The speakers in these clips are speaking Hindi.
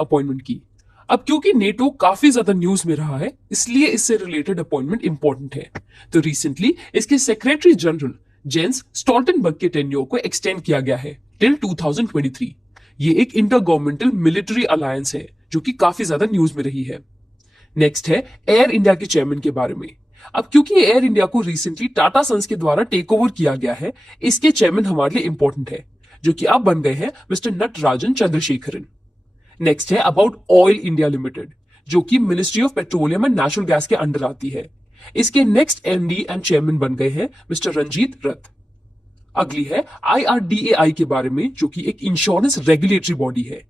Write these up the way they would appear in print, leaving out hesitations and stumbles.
अपॉइंटमेंट की। अब क्योंकि नेटो काफी ज्यादा न्यूज में रहा है, इसलिए इससे रिलेटेड अपॉइंटमेंट इंपॉर्टेंट है। तो रिसेंटली इसके सेक्रेटरी जनरल जेंस स्टोल्टनबर्ग के टेन्योर को एक्सटेंड किया गया है टिल 2023। ये एक इंटर गवर्नमेंटल मिलिट्री अलायंस है जो कि काफी ज्यादा न्यूज में रही है। नेक्स्ट है एयर इंडिया के चेयरमैन के बारे में। अब क्योंकि एयर इंडिया को रिसेंटली टाटा सन्स के द्वारा टेक ओवर किया गया है, इसके चेयरमैन हमारे लिए इंपॉर्टेंट है, जो कि अब बन गए हैं मिस्टर नटराजन चंद्रशेखरन। नेक्स्ट है अबाउट ऑयल इंडिया लिमिटेड, जो कि ministry of petroleum and natural gas के अंडर आती है। इसके नेक्स्ट एमडी एंड चेयरमैन बन गए हैं मिस्टर रंजीत रथ। अगली है आईआरडीएआई के बारे में, जो कि एक इंश्योरेंस रेगुलेटरी बॉडी है।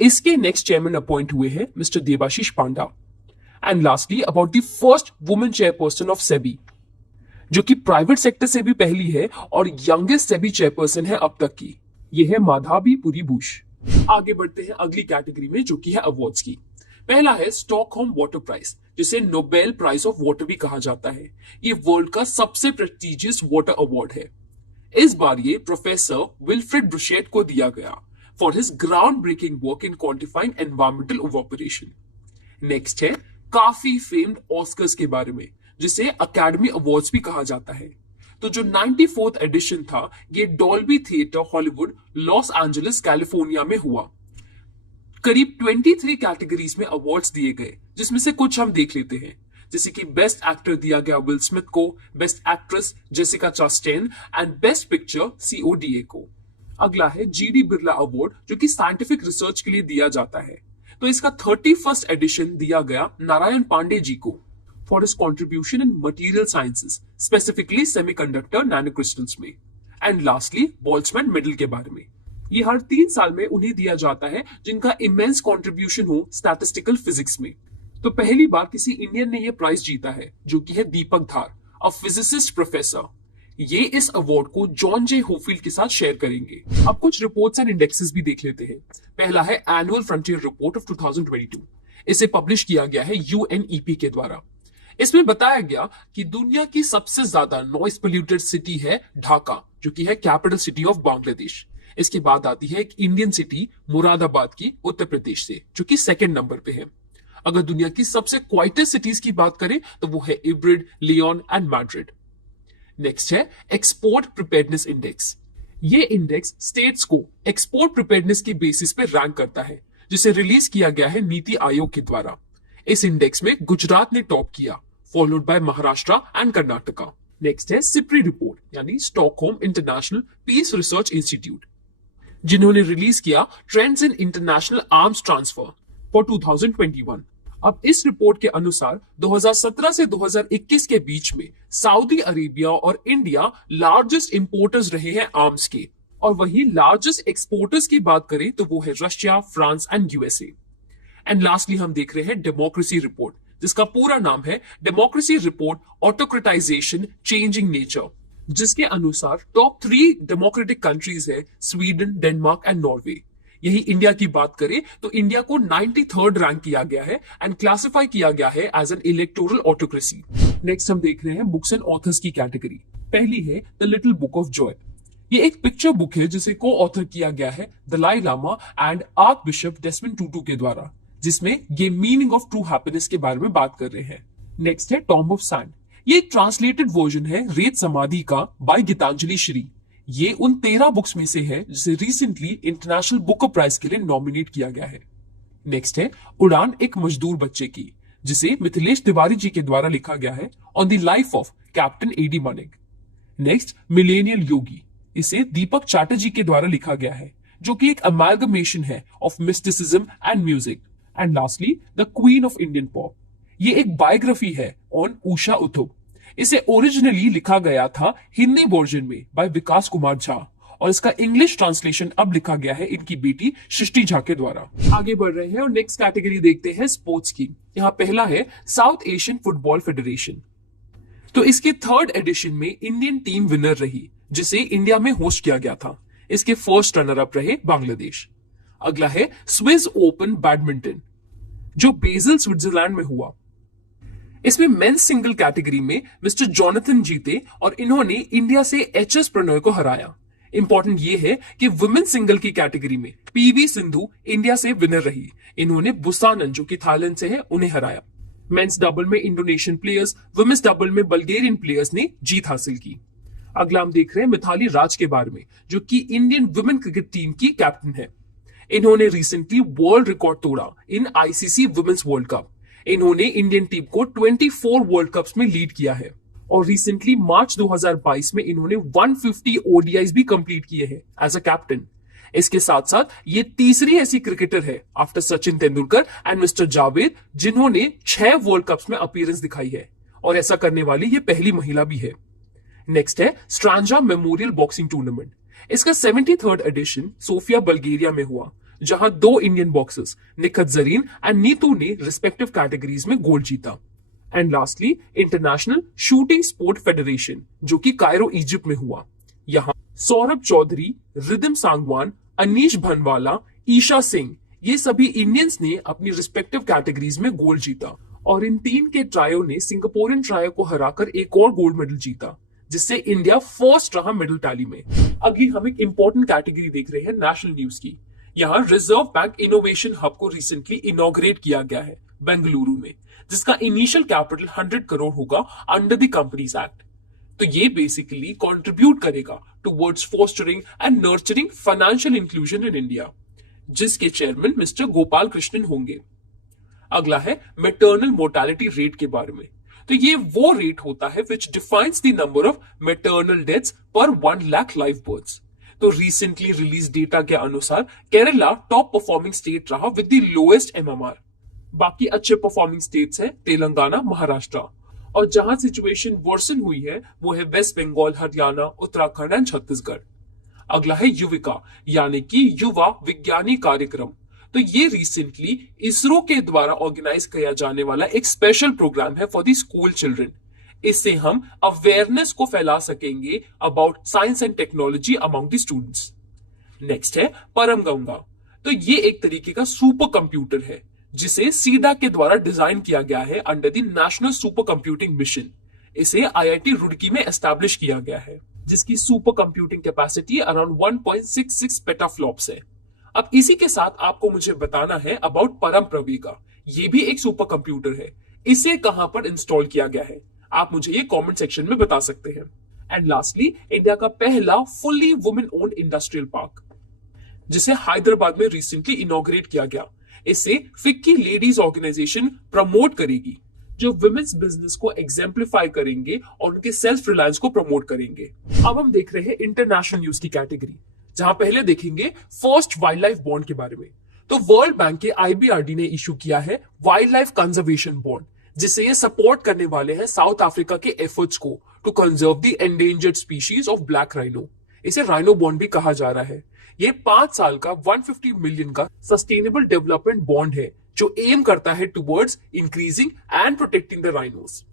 इसके नेक्स्ट चेयरमैन अपॉइंट हुए हैं mister Debashish Panda. And lastly about the first women chairperson of SEBI, जो कि प्राइवेट सेक्टर से भी पहली है और यंगेस्ट सेबी चेयरपर्सन है अब तक की। यह है माधावी पुरी बुश। आगे बढ़ते हैं अगली कैटेगरी में, जो कि है अवार्ड्स की। पहला है स्टॉकहोम वाटर प्राइज, जिसे नोबेल प्राइज ऑफ वाटर भी कहा जाता है। ये वर्ल्ड का सबसे प्रेस्टिजियस वाटर अवार्ड है। इस बार ये प्रोफेसर विल्फ्रेड ब्रुशेट को दिया गया for his ground breaking work in quantifying environmental evaporation. Next है काफी फेम्ड ऑस्कर्स के बारे में, जिसे अकेडमी अवार्ड्स भी कहा जाता है। तो जो 94th एडिशन था, ये Dolby theatre Hollywood Los Angeles California में हुआ। करीब 23 कैटेगरीज में अवार्ड्स दिए गए, जिसमें से कुछ हम देख लेते हैं। जैसे कि बेस्ट एक्टर दिया गया विल स्मिथ को, best actress Jessica Chastain and best picture CODA को। अगला है जीडी बिरला अवार्ड, जो कि साइंटिफिक रिसर्च के लिए दिया जाता है। तो इसका 31st एडिशन दिया गया नारायण पांडे जी को for his contribution in material sciences, specifically semiconductor nanocrystals में। एंड लास्टली बोल्ट्जमैन मेडल के बारे में। ये हर 3 साल में उन्हें दिया जाता है जिनका इमेंस कॉन्ट्रीब्यूशन हो स्टैटिस्टिकल फिजिक्स में। तो पहली बार किसी इंडियन ने यह प्राइज जीता है, जो कि है दीपक धार, अ फिजिसिस्ट प्रोफेसर। ये इस अवार्ड को जॉन जे होफील्ड के साथ शेयर करेंगे। अब कुछ रिपोर्ट्स एंड इंडेक्सेस भी देख लेते हैं। पहला है एनुअल फ्रंटियर रिपोर्ट ऑफ 2022। इसे पब्लिश किया गया है यूएनईपी के द्वारा। इसमें बताया गया कि दुनिया की सबसे ज्यादा नॉइस पोल्यूटेड सिटी है ढाका, जो कि है कैपिटल सिटी ऑफ बांग्लादेश। इसके बाद आती है एक इंडियन सिटी मुरादाबाद की, उत्तर प्रदेश से, जो कि सेकंड नंबर पे है। अगर दुनिया की सबसे क्वाइटेस्ट सिटीज की बात करें तो वो है इब्रिड, लियोन एंड मैड्रिड। नेक्स्ट है एक्सपोर्ट प्रिपेयर्डनेस इंडेक्स। ये इंडेक्स स्टेट्स को एक्सपोर्ट प्रिपेयर्डनेस की बेसिस पे रैंक करता है, जिसे रिलीज किया गया है नीति आयोग के द्वारा। इस इंडेक्स में गुजरात ने टॉप किया, followed by Maharashtra and Karnataka. Next है सिप्री रिपोर्ट, यानी Stockholm International Peace Research Institute, जिन्होंने रिलीज किया trends in international arms transfer for 2021। अब इस रिपोर्ट के अनुसार 2017 से 2021 के बीच में सऊदी अरेबिया और इंडिया लार्जेस्ट इंपोर्टर्स रहे हैं आर्म्स के, और वहीं लार्जेस्ट एक्सपोर्टर्स की बात करें तो वो है Russia, France and USA. And lastly हम देख रहे हैं डेमोक्रेसी रिपोर्ट, जिसका पूरा नाम है democracy report autocratisation changing nature, जिसके अनुसार टॉप 3 डेमोक्रेटिक कंट्रीज है स्वीडन, डेनमार्क एंड नॉर्वे। यही इंडिया की बात करें तो इंडिया को 93rd रैंक किया गया है एंड क्लासिफाई किया गया है as an electoral autocracy. Next हम देख रहे हैं बुक्स एंड ऑथर्स की कैटेगरी। पहली है the little book of joy. ये एक पिक्चर बुक है जिसे को ऑथर किया गया है Dalai Lama and archbishop Desmond Tutu के द्वारा, जिसमें ये मीनिंग ऑफ ट्रू हैप्पीनेस के बारे में बात कर रहे हैं। नेक्स्ट है टॉम्ब ऑफ सैंड। ये एक ट्रांसलेटेड वर्जन है रेत समाधि का बाय गीतांजलि श्री। ये उन 13 बुक्स में से है जिसे रिसेंटली इंटरनेशनल बुक प्राइज के लिए नॉमिनेट किया गया है। नेक्स्ट है उड़ान एक मजदूर बच्चे की, जिसे मिथिलेश तिवारी जी के द्वारा लिखा गया है on the life of captain Eddie Manik. Next millennial yogi, इसे दीपक चैटर्जी के द्वारा लिखा गया है, जो कि एक अमेलगमेशन है of mysticism and music. And lastly the queen of Indian pop, ये एक बायोग्राफी है ऑन उषा उथुप। इसे ओरिजिनली लिखा गया था हिंदी वर्जन में बाय विकास कुमार झा, और इसका इंग्लिश ट्रांसलेशन अब लिखा गया है इनकी बेटी सृष्टि झा के द्वारा। आगे बढ़ रहे हैं और नेक्स्ट कैटेगरी देखते हैं स्पोर्ट्स की। यहाँ पहला है साउथ एशियन फुटबॉल फेडरेशन। तो इसके 3rd एडिशन में इंडियन टीम विनर रही, जिसे इंडिया में होस्ट किया गया था। इसके फर्स्ट रनर अप रहे बांग्लादेश। अगला है स्विस ओपन बैडमिंटन, जो बेजल स्विट्जरलैंड में हुआ। इसमें मेंस सिंगल कैटेगरी में मिस्टर जॉनथन जीते और इन्होंने इंडिया से एचएस प्रणॉय को हराया। इंपॉर्टेंट ये है कि वुमेन सिंगल की कैटेगरी में पीवी सिंधु इंडिया से विनर रही। इन्होंने बुसानन जो कि थाईलैंड से है उन्हें हराया। मेंस डबल में इंडोनेशियन प्लेयर्स, वुमेन्स डबल में बल्गेरियन प्लेयर्स ने जीत हासिल की। अगला हम देख रहे हैं मिथाली राज के बारे में, जो कि इंडियन वुमेन क्रिकेट टीम की कैप्टन है। इन्होंने रिसेंटली वर्ल्ड रिकॉर्ड तोड़ा in ICC women's world cup. इन्होंने इंडियन टीम को 24 वर्ल्ड कप्स में लीड किया है और रिसेंटली मार्च 2022 में इन्होंने 150 ओडीआईज भी कंप्लीट किए हैं एज अ कैप्टन। इसके साथ साथ ये तीसरी ऐसी क्रिकेटर है after Sachin Tendulkar and mister Javed जिन्होंने 6 वर्ल्ड कप्स में अपीयरेंस दिखाई है और ऐसा करने वाली ये पहली महिला भी है। नेक्स्ट है स्ट्रांजा मेमोरियल बॉक्सिंग टूर्नामेंट। इसका 73rd एडिशन सोफिया बल्गेरिया में हुआ, जहां 2 Indian boxers Nikhat Zareen and Neetu ने रिस्पेक्टिव कैटेगरीज में गोल्ड जीता। And lastly international shooting sport federation जो कि कायरो इजिप्ट में हुआ। यहां सौरभ चौधरी, रिदम सांगवान, अनीश भनवाला, ईशा सिंह ये सभी इंडियंस ने अपनी रिस्पेक्टिव कैटेगरीज में गोल्ड जीता और इन 3 के ट्रायो ने सिंगापुरियन ट्रायो को हराकर एक और गोल्ड मेडल जीता, जिससे इंडिया फर्स्ट रहा मेडल टैली में। अगली हम एक इंपॉर्टेंट कैटेगरी देख रहे हैं नेशनल न्यूज की। यहाँ रिजर्व बैंक इनोवेशन हब को रिसेंटली इनॉग्रेट किया गया है बेंगलुरु में, जिसका इनिशियल कैपिटल 100 करोड़ होगा अंडर द कंपनीज एक्ट। तो ये बेसिकली कंट्रीब्यूट करेगा towards fostering and nurturing financial inclusion in India, जिसके चेयरमैन मिस्टर गोपाल कृष्णन होंगे। अगला है मैटरनल मोर्टेलिटी रेट के बारे में। तो ये वो रेट होता है which defines the number of maternal deaths पर 1 लाख लाइव बर्थ्स। तो रिसेंटली रिलीज डेटा के अनुसार केरला टॉप परफॉर्मिंग स्टेट रहा विद द लोएस्ट एमएमआर। बाकी अच्छे परफॉर्मिंग स्टेट्स हैं तेलंगाना, महाराष्ट्र, और जहां सिचुएशन वर्सन हुई है वो है वेस्ट बंगाल, हरियाणा, उत्तराखंड एंड छत्तीसगढ़। अगला है युविका यानी कि युवा विज्ञानी कार्यक्रम। तो ये रिसेंटली इसरो के द्वारा ऑर्गेनाइज किया जाने वाला एक स्पेशल प्रोग्राम है फॉर दी स्कूल चिल्ड्रन। इससे हम अवेयरनेस को फैला सकेंगे about science and technology among the students. Next है परम गंगा। तो ये एक तरीके का सुपर कंप्यूटर है जिसे सीडा के द्वारा डिजाइन किया गया है under the national super computing mission. इसे आईआईटी रुड़की में एस्टैब्लिश किया गया है, जिसकी super computing capacity around 1.66 petaflops है। अब इसी के साथ आपको मुझे बताना है अबाउट परम प्रवेगा। ये भी एक सुपर कंप्यूटर है। इसे कहां पर इंस्टॉल किया गया है आप मुझे ये कमेंट सेक्शन में बता सकते हैं। एंड लास्टली इंडिया का पहला fully women owned industrial park, जिसे हैदराबाद में रिसेंटली इनॉग्रेट किया गया। इसे फिक्की लेडीज ऑर्गेनाइजेशन प्रमोट करेगी, जो वुमेन्स बिजनेस को एग्जाम्प्लीफाई करेंगे और उनके सेल्फ रिलायंस को प्रमोट करेंगे। अब हम देख रहे हैं इंटरनेशनल न्यूज की कैटेगरी, जहां पहले देखेंगे फर्स्ट वाइल्ड लाइफ बॉन्ड के बारे में। तो वर्ल्ड बैंक के आईबीआरडी ने इशू किया है वाइल्ड लाइफ कंजर्वेशन बॉन्ड, जिससे ये सपोर्ट करने वाले हैं साउथ अफ्रीका के एफर्ट्स को to conserve the endangered species of black rhino. इसे राइनो बॉन्ड भी कहा जा रहा है। ये 5 साल का 150 मिलियन का सस्टेनेबल डेवलपमेंट बॉन्ड है जो एम करता है towards increasing and protecting the rhinos.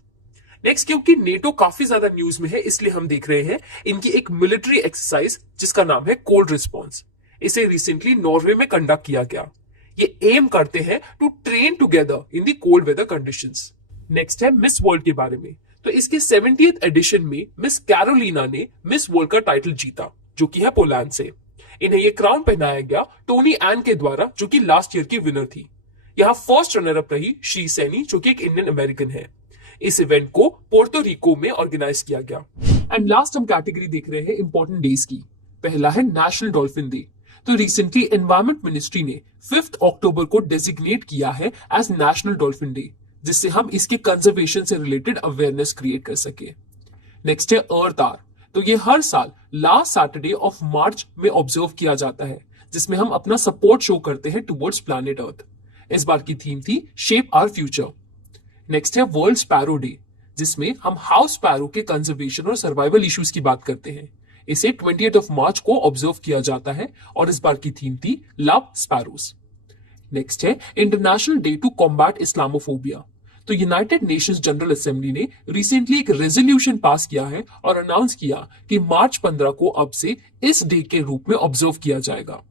Next, क्योंकि नेटो काफी ज्यादा न्यूज में है इसलिए हम देख रहे हैं इनकी एक मिलिट्री एक्सरसाइज जिसका नाम है कोल्ड रिस्पॉन्स। इसे रिसेंटली नॉर्वे में कंडक्ट किया गया। ये एम करते हैं to train together in the cold weather conditions. Next है मिस वर्ल्ड के बारे में। तो इसके 70th एडिशन में मिस कैरोलिना ने मिस वर्ल्ड का टाइटल जीता, जो कि है पोलैंड से। इन्हें ये क्राउन पहनाया गया टोनी एन के द्वारा, जो कि लास्ट ईयर की विनर थी। यहाँ फर्स्ट रनर अप रही शी सैनी, जो कि एक इंडियन अमेरिकन है। इस इवेंट को पोर्टो रिको में ऑर्गेनाइज किया गया। एंड लास्ट हम कैटेगरी देख रहे हैं इंपॉर्टेंट डेज की। पहला है नेशनल डॉल्फिन डे। तो रिसेंटली एनवायरमेंट मिनिस्ट्री ने 5 अक्टूबर को डेजिग्नेट किया है एज नेशनल डॉल्फिन डे, जिससे हम इसके कंजर्वेशन से रिलेटेड अवेयरनेस क्रिएट कर सके। नेक्स्ट है अर्थ आवर। तो ये हर साल लास्ट सैटरडे ऑफ मार्च में ऑब्जर्व किया जाता है, जिसमें हम अपना सपोर्ट शो करते हैं टुवर्ड्स प्लैनेट अर्थ। इस बार की थीम थी शेप आवर फ्यूचर। नेक्स्ट है वर्ल्ड स्पैरो डे, जिसमें हम हाउस स्पैरो के कंजर्वेशन और सर्वाइवल इश्यूज की बात करते हैं। इसे 20th मार्च को ऑब्जर्व किया जाता है और इस बार की थीम थी लव स्पैरोज। नेक्स्ट है international day to combat Islamophobia. तो यूनाइटेड नेशंस जनरल असेंबली ने रिसेंटली एक रेजोल्यूशन पास किया है और अनाउंस किया कि मार्च 15 को अब से इस डे के रूप में ऑब्जर्व किया जाएगा।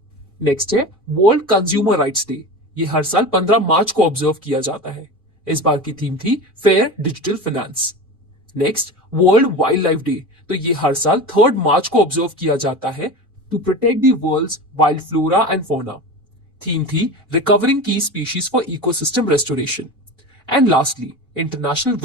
नेक्स्ट है वर्ल्ड कंज्यूमर राइट्स डे। ये हर साल 15 मार्च को ऑब्जर्व किया जाता है। इस बार की थीम थी fair digital finance. Next, world wild life day. तो ये हर साल 3 मार्च को ऑब्जर्व किया जाता है to protect the world's wild flora and fauna. Theme थी रिकवरिंग की species for ecosystem restoration. And lastly, international